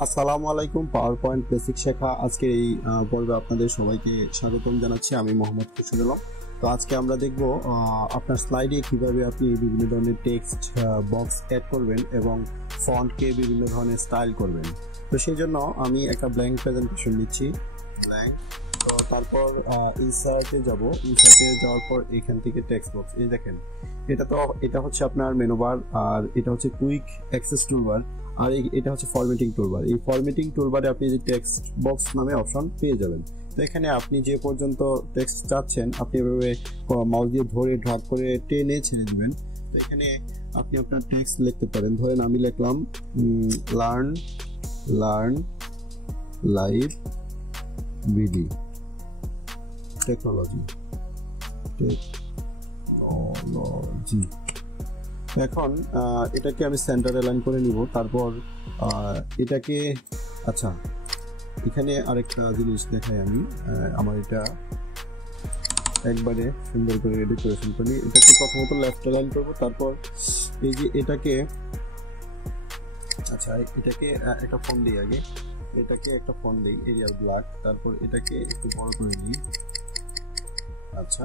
আসসালামু আলাইকুম। Power point basic শেখা আজকে এই পর্বে আপনাদের সবাইকে স্বাগতম জানাচ্ছি। আমি মোহাম্মদ খুশির আলম। তো আজকে আমরা দেখব আপনার স্লাইডে কিভাবে আপনি বিভিন্ন ধরনের টেক্সট বক্স অ্যাড করবেন এবং ফন্টকে বিভিন্ন ধরনের স্টাইল করবেন। তো সেই জন্য আমি একটা ব্ল্যাঙ্ক প্রেজেন্টেশন নিচ্ছি, ব্ল্যাঙ্ক। তো তারপর ইনসার্টে যাব, ইনসার্টে যাওয়ার পর এখান থেকে টেক্সট বক্স, এই দেখেন এটা হচ্ছে আপনার মেনু বার, আর এটা হচ্ছে কুইক অ্যাক্সেস টুলবার, আর এটা হচ্ছে ফরম্যাটিং টুলবার। এই ফরম্যাটিং টুলবারে আপনি যে টেক্সট বক্স নামে অপশন পেয়ে যাবেন। তো এখানে আপনি যে পর্যন্ত টেক্সট চাচ্ছেন আপনি এভাবে মাউস দিয়ে ধরে ড্র্যাগ করে টেনে ছেড়ে দিবেন। তো এখানে আপনি আপনার টেক্সট লিখতে পারেন। ধরেন আমি লিখলাম লার্ন লাইভ বিডি টেকনোলজি। এখন এটাকে আমি সেন্টার অ্যালাইন করে নিব। তারপর এটাকে আচ্ছা, এখানে আরেকটা জিনিস দেখাই আমি। আমার এটা একবারে সুন্দর করে ডেকোরেশন করি। এটাকে প্রথমত লেফট অ্যালাইন করব, তারপর এই যে এটাকে একটা ফন্ট দিই আগে, এটাকে একটা ফন্ট দিই এরিয়াল ব্ল্যাক। তারপর এটাকে একটু বড় করে নিই। আচ্ছা,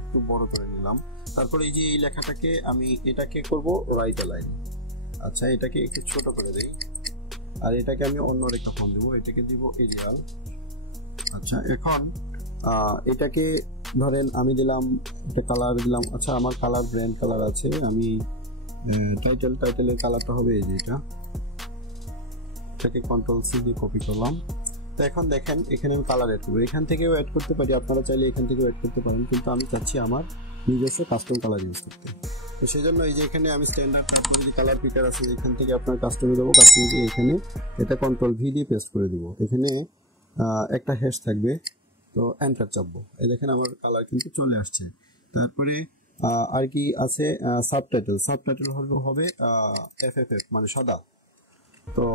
একটু বড় করে নিলাম। তারপর এই যে এই লেখাটাকে আমি এটাকে করব রাইট অ্যালাইন। আচ্ছা, এটাকে একটু ছোট করে দেই, আর এটাকে আমি অন্য একটা ফন্ট দেবো, এটাকে দিব এরিয়াল। আচ্ছা, এখন এটাকে ধরেন আমি দিলাম একটা কালার দিলাম। আচ্ছা, আমার কালার ব্র্যান্ড কালার আছে। আমি টাইটেলের কালারটা হবে এই যে এটাকে কন্ট্রোল সি দিয়ে কপি করলাম। তো এখন দেখেন এখানে আমি কালার অ্যাড করবো। এখান থেকেও অ্যাড করতে পারি, আপনারা চাইলে এখান থেকেও অ্যাড করতে পারেন, কিন্তু আমি চাচ্ছি আমার নিজস্ব কাস্টম কালার ইউজ করতে। তো সেই জন্য এই যে এখানে আমি স্ট্যান্ডার্ড কালার পিকার আছে, এখান থেকে আপনার কাস্টমে দেবো। কাস্টমে দিয়ে এখানে এটা কন্ট্রোল ভি দিয়ে পেস্ট করে দিব। এখানে একটা হ্যাশ থাকবে, তো এন্টার চাপবো। এই দেখেন আমার কালার কিন্তু চলে আসছে। তারপরে আর কি আছে, সাবটাইটেল হবে এফএফএফ মানে সাদা। তো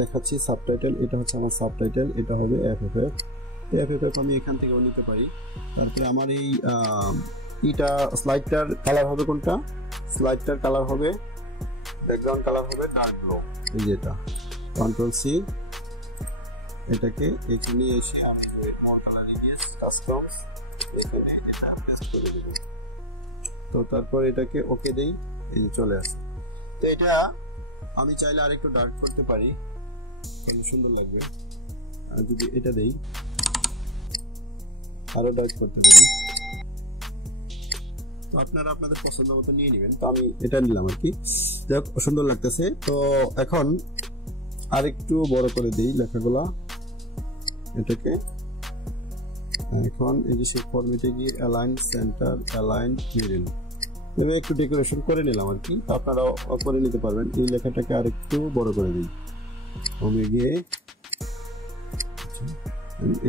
দেখাচ্ছি সাবটাইটেল, এটা হচ্ছে আমার সাবটাইটেল, এটা হবে এফএফএফ আমি এখান থেকেও নিতে পারি। তারপরে আমার এই এটা স্লাইডটার কালার হবে কোনটা, স্লাইডটার কালার হবে ব্যাকগ্রাউন্ড কালার হবে ডার্ক ব্লু। এই যেটা কন্ট্রোল সি, এটাকে এখানে এসে আমি মোর কালারিং কাস্টমস এখানে এটা পেস্ট করে দেব। তো তারপর এটাকে ওকে দেই, এই যে চলে আসে। তো এটা আমি চাইলে আরেকটু ডার্ক করতে পারি, তাহলে সুন্দর লাগবে। আর যদি এটা দেই আরো ডার্ক করতে পারি, তো আপনারা আপনাদের পছন্দ মতো নিয়ে নেবেন। তো আমি এটা নিলাম আর কি, যাক সুন্দর লাগতেছে। তো এখন আরেকটু বড় করে দেই লেখাগুলা, এটাকে এখন এই যে সেই ফরম্যাটে গিয়ে অ্যালাইন সেন্টার, অ্যালাইন মিডল, এভাবে একটু ডেকোরেশন করে নিলাম আর কি। আপনারাও করে নিতে পারবেন। এই লেখাটাকে আরেকটু বড় করে দিই, হোমে গিয়ে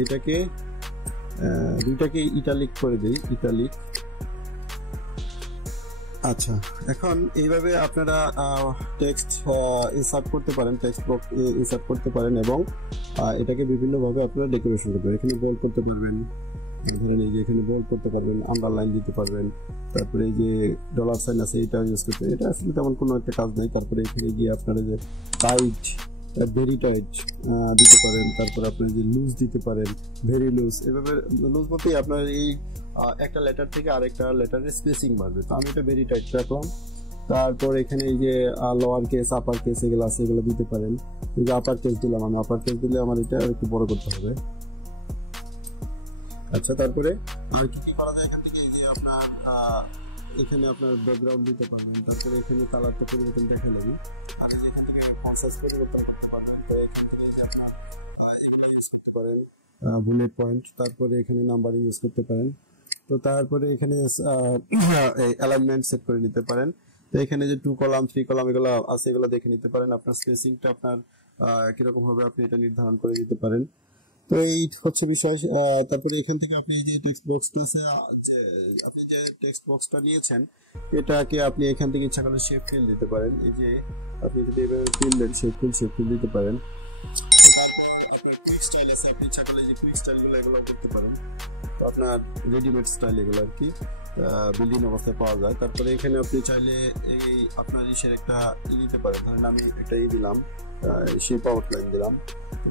এটাকে দুইটাকে ইটালিক করে দিই, ইটালিক। আচ্ছা, এখন এইভাবে আপনারা টেক্সট ইনসার্ট করতে পারেন, টেক্সট বক্স ইনসার্ট করতে পারেন এবং এটাকে বিভিন্নভাবে আপনারা ডেকোরেশন করতে পারেন। এখানে বোল্ড করতে পারবেন, ধরেন এই যে এখানে বোল্ড করতে পারবেন, আন্ডারলাইন দিতে পারবেন। তারপরে এই যে ডলার সাইন আছে এটা ইউজ করতে, এটা আসলে তেমন কোনো একটা কাজ নাই। তারপরে এখানে গিয়ে আপনারা যে টাইট, ভেরি টাইট দিতে পারেন। তারপরে আপনার যে লুজ দিতে পারেন, ভেরি লুজ। এভাবে লুজ বলতে আপনার এই একটা লেটার থেকে আরেকটা লেটারের স্পেসিং বাড়বে। তো আমি এটা ভেরি টাইট রাখলাম। তারপর এখানে এই যে লোয়ার কেস, আপার কেস এগুলো আছে, এগুলো দিতে পারেন। এই যে আপার কেস দিলাম, আমি আপার কেস দিলে আমার এটা একটু বড় করতে হবে। আচ্ছা, তারপরে আর কি করা যায় এখান থেকে, এই যে আপনার এখানে আপনার ব্যাকগ্রাউন্ড দিতে পারবেন। তারপরে এখানে কালারটা পরিবর্তন দেখে নেবেন, পরিবর্তন করতে পারবেন। তো এখান থেকে আপনার ইউজ করতে পারেন বুলেট পয়েন্ট, তারপরে এখানে নাম্বারিং ইউজ করতে পারেন। তো তারপরে এখানে অ্যালাইনমেন্ট সেট করে নিতে পারেন। তো এখানে যে 2 কলাম 3 কলাম এগুলো আছে, এগুলো দেখে নিতে পারেন। আপনার স্পেসিংটা আপনার কিরকম হবে আপনি এটা নির্ধারণ করে দিতে পারেন। তো এই হচ্ছে বিষয়। তারপরে এখান থেকে আপনি যে টেক্সট বক্সটা আছে, আপনি যে টেক্সট বক্সটা নিয়েছেন এটাকে আপনি এখান থেকে ইচ্ছা করলে শেপ ফিল দিতে পারেন। এই যে আপনি যদি এভাবে ফিল দেন, শেপ ফিল দিতে পারেন। আপনি কুইক স্টাইল আছে, আপনি ইচ্ছা করলে যে কুইক স্টাইলগুলো এগুলো করতে পারেন। তো আপনার রেডিমেড স্টাইল এগুলো আর কি বিল্ডিং অবস্থায় পাওয়া যায়। তারপরে এখানে আপনি চাইলে এই আপনার ইসের একটা দিতে পারেন। ধরেন আমি একটা দিলাম শেপ আউটলাইন দিলাম।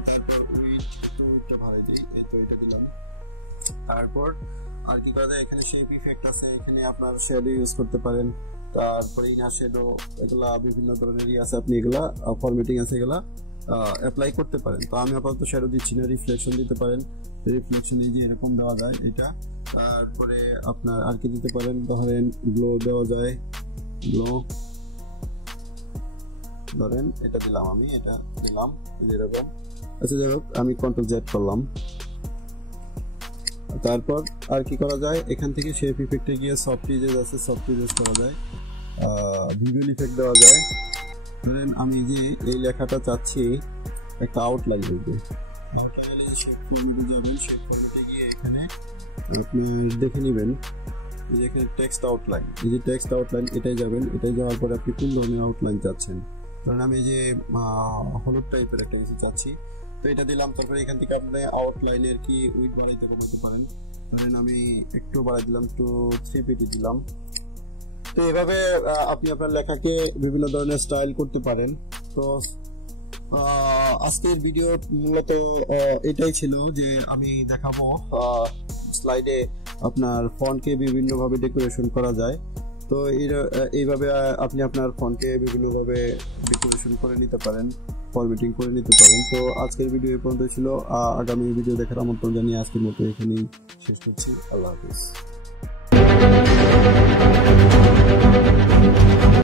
তারপর উইডটা ভালো দিই, এই তো এটা দিলাম। তারপর আর কি করা যায়, এখানে শেপ ইফেক্ট আছে, এখানে আপনার শ্যাডো ইউজ করতে পারেন। তারপরে ইনার শ্যাডো, এগুলা বিভিন্ন ধরনেরই আছে, আপনি এগুলা ফরম্যাটিং আছে এগুলা অ্যাপ্লাই করতে পারেন। তো আমি আপাতত শ্যাডো দিচ্ছি না, রিফ্লেকশন দিতে পারেন। রিফ্লেকশন এই যে এরকম দেওয়া যায় এটা। তারপরে আপনার আর কি দিতে পারেন, ধরেন গ্লো দেওয়া যায়, গ্লো ধরেন এটা দিলাম, আমি এটা দিলাম এরকম। আচ্ছা যাই হোক, আমি কন্ট্রোল জেড করলাম। তারপর আর কি করা যায়, এখান থেকে শেপ ইফেক্টে গিয়ে সফট ইজেস আছে, সফট ইজেস করা যায়, ভিজুয়াল ইফেক্ট দেওয়া যায়। ধরেন আমি যে এই লেখাটা চাচ্ছি একটা আউটলাইন দিতে, আউটলাইনে শেপ ফরম্যাটে যাবেন, শেপ ফরম্যাটে গিয়ে এখানে আপনি দেখে নেবেন এই যে এখানে টেক্সট আউটলাইন, এই যে টেক্সট আউটলাইন এটাই যাবেন। এটাই যাওয়ার পরে আপনি কোন ধরনের আউটলাইন চাচ্ছেন, ধরেন আমি এই যে হলুদ টাইপের একটা কিছু চাচ্ছি, তো এটা দিলাম। তারপরে এখান থেকে আপনি আউটলাইনের কি উইড বাড়াইতে কমাতে পারেন, ধরেন আমি একটু বাড়াই দিলাম, একটু 3 দিলাম। তো এভাবে আপনি আপনার লেখাকে বিভিন্ন ধরনের স্টাইল করতে পারেন। তো আজকের ভিডিও মূলত এটাই ছিল যে আমি দেখাবো স্লাইডে আপনার ফন্টকে বিভিন্নভাবে ডেকোরেশন করা যায়। তো এইভাবে আপনি আপনার ফন্টকে বিভিন্নভাবে ডেকোরেশন করে নিতে পারেন, ফরম্যাটিং করে নিতে পারেন। তো আজকের ভিডিও এই পর্যন্ত ছিল। আগামী ভিডিও দেখার আমন্ত্রণ জানিয়ে আজকের মতো এখানেই শেষ করছি। আল্লাহ হাফিজ।